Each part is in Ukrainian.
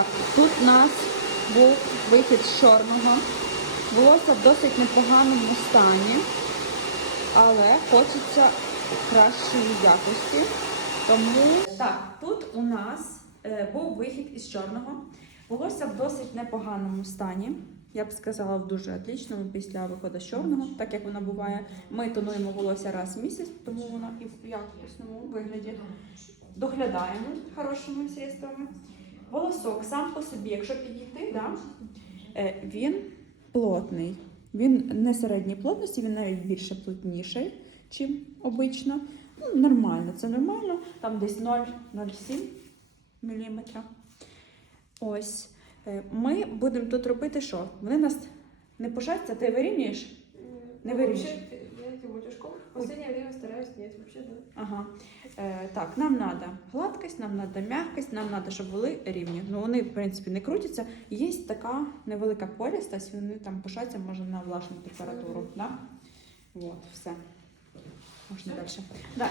Так, тут у нас був вихід з чорного. Волосся в досить непоганому стані, але хочеться кращої якості. Тому так, тут у нас е, був вихід із чорного. Волосся в досить непоганому стані. Я б сказала, в дуже отлічному після виходу з чорного, так як воно буває. Ми тонуємо волосся раз в місяць, тому воно і в якісному вигляді доглядаємо хорошими средствами. Волосок сам по собі, якщо підійти, да, е, він плотний. Він не середньої плотності, він навіть більше плотніший, ніж обично. Ну, нормально, це нормально. Там десь 0,07 мм. Ось. Е, Ми будемо тут робити що? Вони нас не пушаться, ти вирівнюєш? Не вырежешь. Вообще, я этим утюжком в последнее время стараюсь нет, вообще, да. Ага. Е, так, нам треба гладкость, нам надо м'якість, нам треба, щоб були рівні. Ну вони, в принципі, не крутяться. Є така невелика порістость, вони там пишаться може на влажну температуру. Да? Вот, все. Можна далі. Да.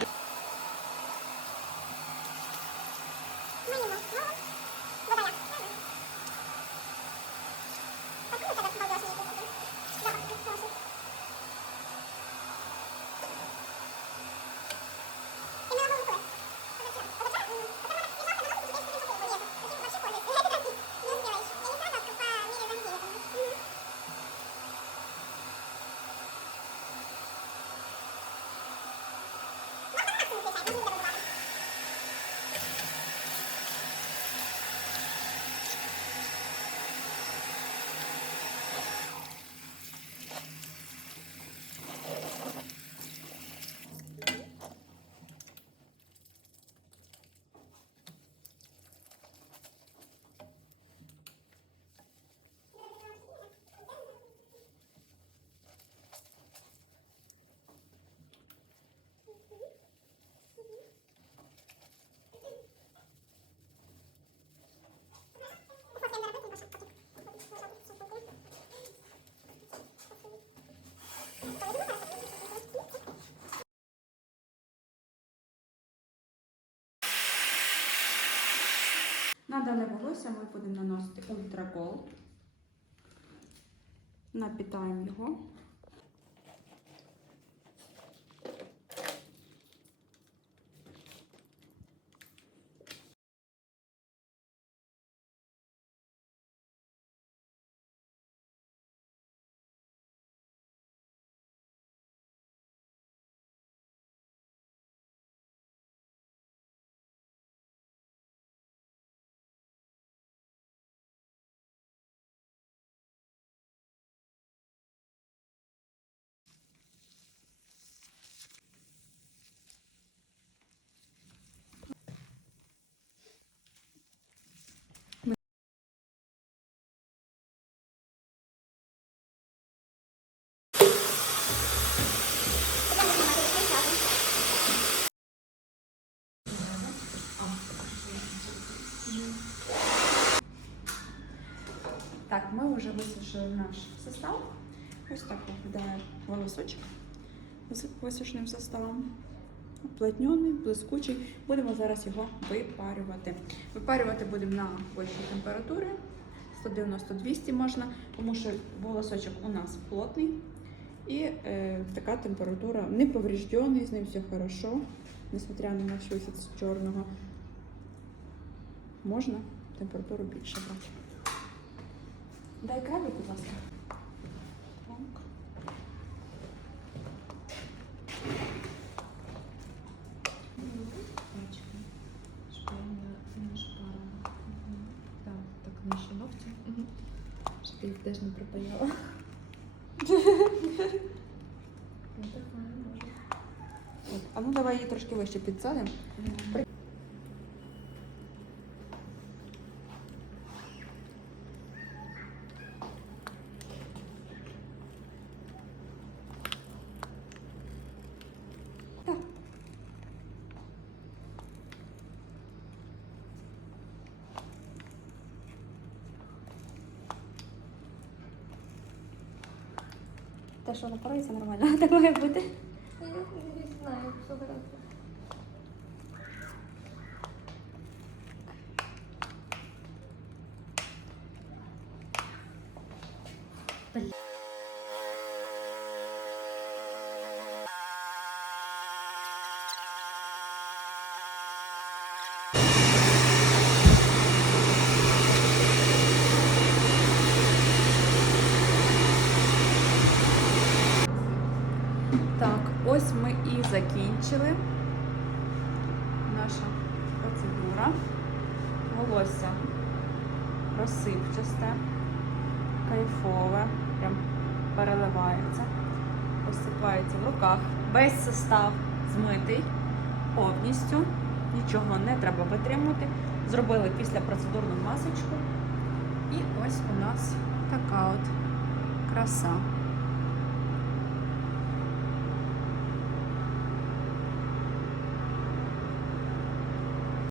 На дане волосся ми будемо наносити Ultra Напітаємо його. Так, ми вже висушили наш состав. Ось так виглядає волосочок висушеним составом. Уплотнений, блискучий. Будемо зараз його випарювати. Випарювати будемо на вищій температурі. 190-200 можна, тому що волосочок у нас плотний. І е, така температура не з ним все хорошо, несмотря на наш вихід з чорного. Можна температуру більше брати. Дай крабик, будь ласка. Так. Пачка. Шпарина, не шпарина. Так, так, наші ногті. Щоб я їх теж не пропаяла. Ну, так, може. От. А ну давай її трошки вище підсадимо. Те, що напорається нормально, так має бути. Не знаю, що брати. Ось ми і закінчили. Наша процедура. Волосся розсипчасте, кайфове, прям переливається, розсипається в руках. Весь состав змитий повністю. Нічого не треба витримувати. Зробили після процедурну масочку. І ось у нас така от краса.